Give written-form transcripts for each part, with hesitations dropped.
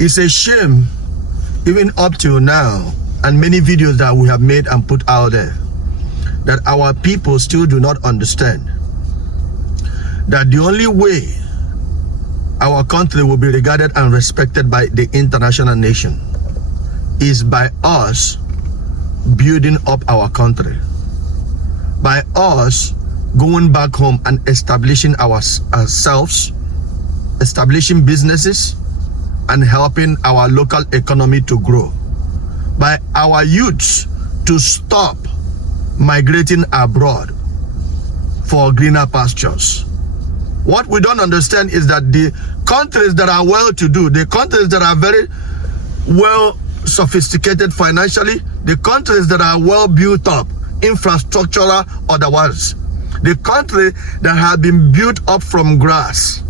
It's a shame, even up till now, and many videos that we have made and put out there, that our people still do not understand that the only way our country will be regarded and respected by the international nation is by us building up our country, by us going back home and establishing ourselves, establishing businesses, and helping our local economy to grow, by our youths to stop migrating abroad for greener pastures. What we don't understand is that the countries that are well-to-do, the countries that are very well sophisticated financially, the countries that are well built up, infrastructural otherwise, the country that have been built up from grass,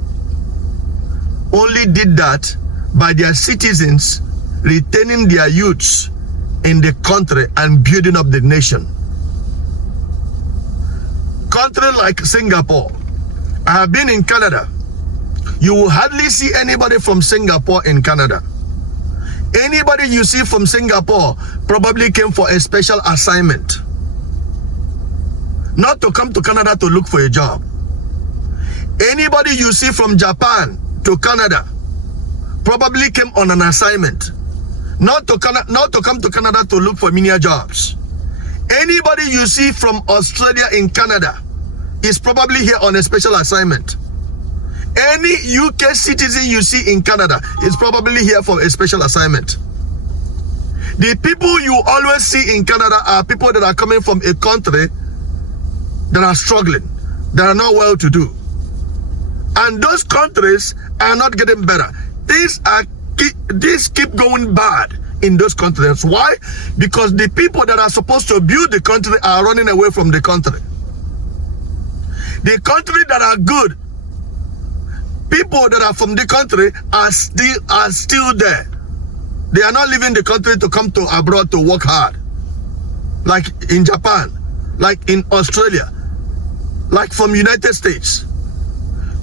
only did that by their citizens retaining their youths in the country and building up the nation. Country like Singapore, I have been in Canada. You will hardly see anybody from Singapore in Canada. Anybody you see from Singapore probably came for a special assignment, not to come to Canada to look for a job. Anybody you see from Japan to Canada probably came on an assignment, not to come to Canada to look for menial jobs. Anybody you see from Australia in Canada is probably here on a special assignment. Any UK citizen you see in Canada is probably here for a special assignment. The people you always see in Canada are people that are coming from a country that are struggling, that are not well to do. And those countries are not getting better. These keep going bad in those countries. Why? Because the people that are supposed to build the country are running away from the country. The country that are good, people that are from the country are still there. They are not leaving the country to come to abroad to work hard, like in Japan, like in Australia, like from United States.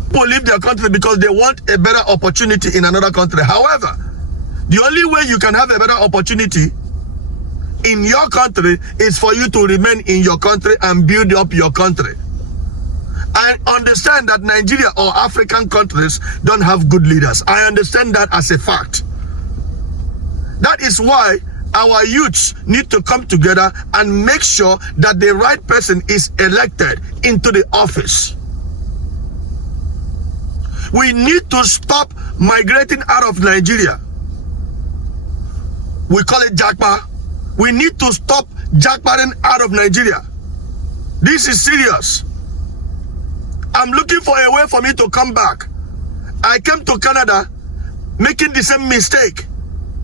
People leave their country because they want a better opportunity in another country. However, the only way you can have a better opportunity in your country is for you to remain in your country and build up your country. I understand that Nigeria or African countries don't have good leaders. I understand that as a fact. That is why our youths need to come together and make sure that the right person is elected into the office. We need to stop migrating out of Nigeria. We call it jackpot. We need to stop jackpotting out of Nigeria. This is serious. I'm looking for a way for me to come back. I came to Canada making the same mistake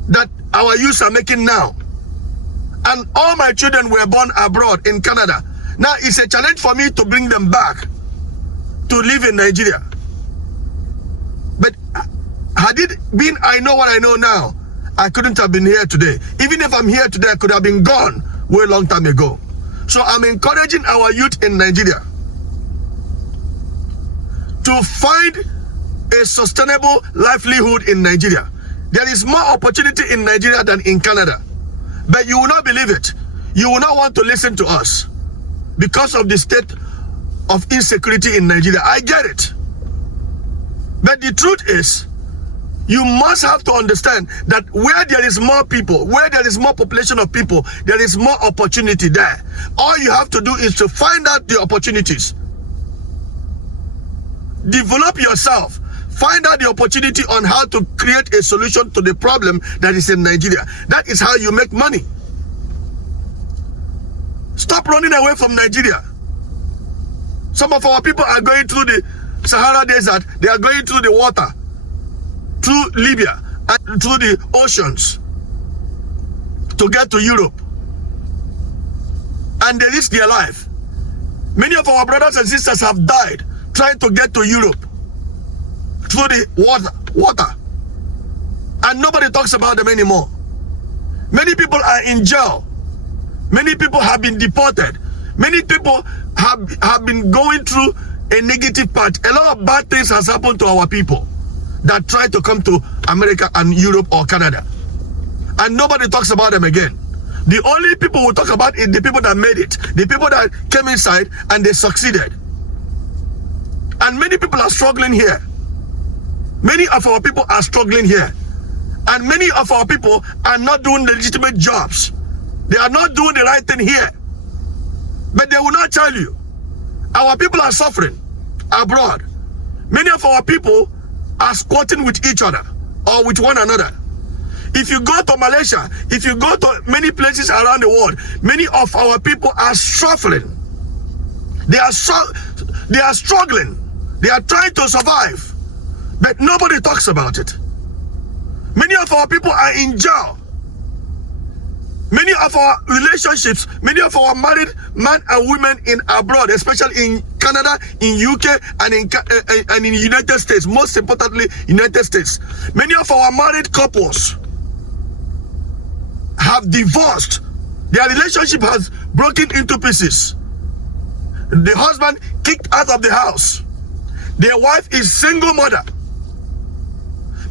that our youths are making now. And all my children were born abroad in Canada. Now it's a challenge for me to bring them back to live in Nigeria. But had it been I know what I know now, I couldn't have been here today. Even if I'm here today, I could have been gone way long time ago. So I'm encouraging our youth in Nigeria to find a sustainable livelihood in Nigeria. There is more opportunity in Nigeria than in Canada. But you will not believe it. You will not want to listen to us because of the state of insecurity in Nigeria. I get it. But the truth is, you must have to understand that where there is more people, where there is more population of people, there is more opportunity there. All you have to do is to find out the opportunities. Develop yourself. Find out the opportunity on how to create a solution to the problem that is in Nigeria. That is how you make money. Stop running away from Nigeria. Some of our people are going through the Sahara Desert. They are going through the water, through Libya, and through the oceans to get to Europe. And they risk their life. Many of our brothers and sisters have died trying to get to Europe through the water. And nobody talks about them anymore. Many people are in jail. Many people have been deported. Many people have been going through a negative part. A lot of bad things has happened to our people that try to come to America and Europe or Canada. And nobody talks about them again. The only people we talk about is the people that made it, the people that came inside and they succeeded. And many people are struggling here. Many of our people are struggling here. And many of our people are not doing legitimate jobs. They are not doing the right thing here. But they will not tell you. Our people are suffering abroad. Many of our people are squatting with each other or with one another. If you go to Malaysia, if you go to many places around the world, many of our people are suffering. They are struggling. They are trying to survive. But nobody talks about it. Many of our people are in jail. Many of our relationships, many of our married men and women in abroad, especially in Canada, in UK, and in the United States, most importantly, United States. Many of our married couples have divorced. Their relationship has broken into pieces. The husband kicked out of the house. Their wife is single mother.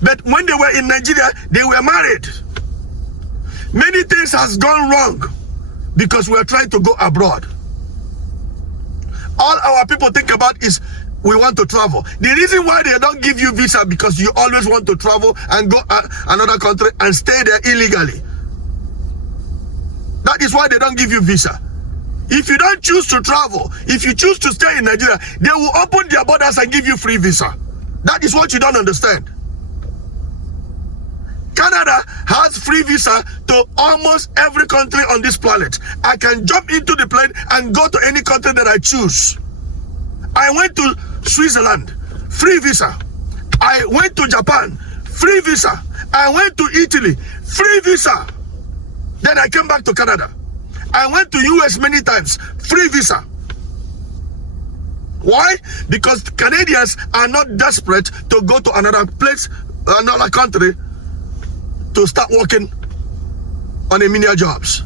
But when they were in Nigeria, they were married. Many things has gone wrong because we are trying to go abroad. All our people think about is we want to travel. The reason why they don't give you visa because you always want to travel and go another country and stay there illegally. That is why they don't give you visa. If you don't choose to travel, if you choose to stay in Nigeria, they will open their borders and give you free visa. That is what you don't understand. Canada has free visa to almost every country on this planet. I can jump into the plane and go to any country that I choose. I went to Switzerland, free visa. I went to Japan, free visa. I went to Italy, free visa. Then I came back to Canada. I went to US many times, free visa. Why? Because Canadians are not desperate to go to another place, another country, to start working on a menial jobs.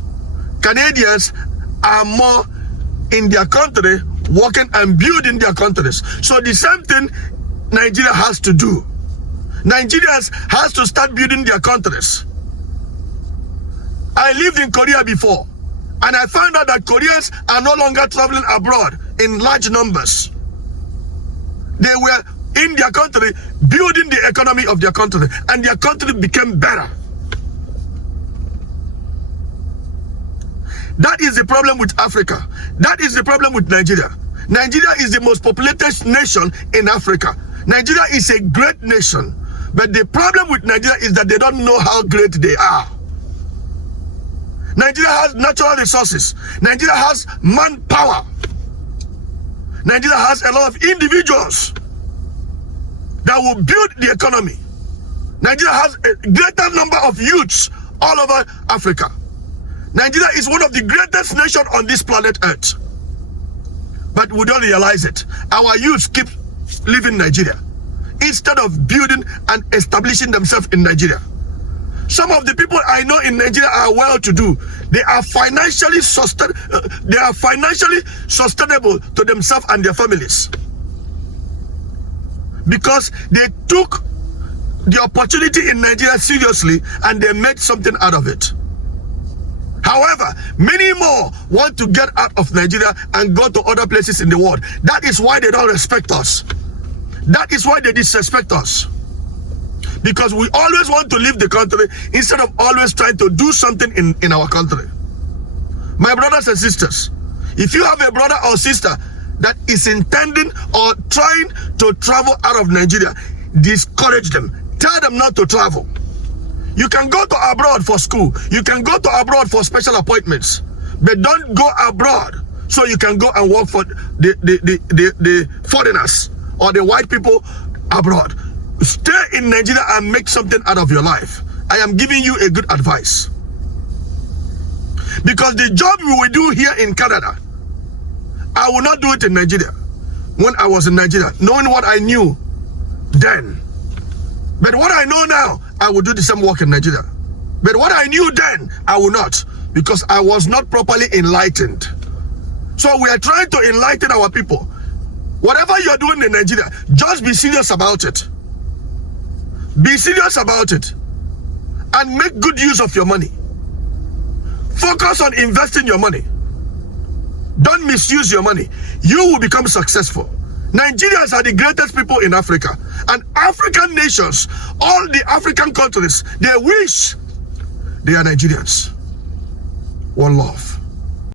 Canadians are more in their country, working and building their countries. So the same thing Nigeria has to do. Nigerians has to start building their countries. I lived in Korea before, and I found out that Koreans are no longer traveling abroad in large numbers. They were in their country, building the economy of their country, and their country became better. That is the problem with Africa. That is the problem with Nigeria. Nigeria is the most populated nation in Africa. Nigeria is a great nation, but the problem with Nigeria is that they don't know how great they are. Nigeria has natural resources. Nigeria has manpower. Nigeria has a lot of individuals that will build the economy. Nigeria has a greater number of youths all over Africa. Nigeria is one of the greatest nations on this planet Earth. But we don't realize it. Our youths keep leaving Nigeria instead of building and establishing themselves in Nigeria. Some of the people I know in Nigeria are well-to-do. They are financially sustainable to themselves and their families, because they took the opportunity in Nigeria seriously and they made something out of it. However, many more want to get out of Nigeria and go to other places in the world. That is why they don't respect us. That is why they disrespect us. Because we always want to leave the country instead of always trying to do something in our country. My brothers and sisters, if you have a brother or sister that is intending or trying to travel out of Nigeria, discourage them. Tell them not to travel. You can go to abroad for school. You can go to abroad for special appointments. But don't go abroad so you can go and work for the foreigners or the white people abroad. Stay in Nigeria and make something out of your life. I am giving you a good advice. Because the job we will do here in Canada, I will not do it in Nigeria. When I was in Nigeria, knowing what I knew then. But what I know now, I will do the same work in Nigeria. But what I knew then, I will not. Because I was not properly enlightened. So we are trying to enlighten our people. Whatever you're doing in Nigeria, just be serious about it. Be serious about it and make good use of your money. Focus on investing your money. Don't misuse your money. You will become successful. Nigerians are the greatest people in Africa. And African nations, all the African countries, they wish they are Nigerians. One love.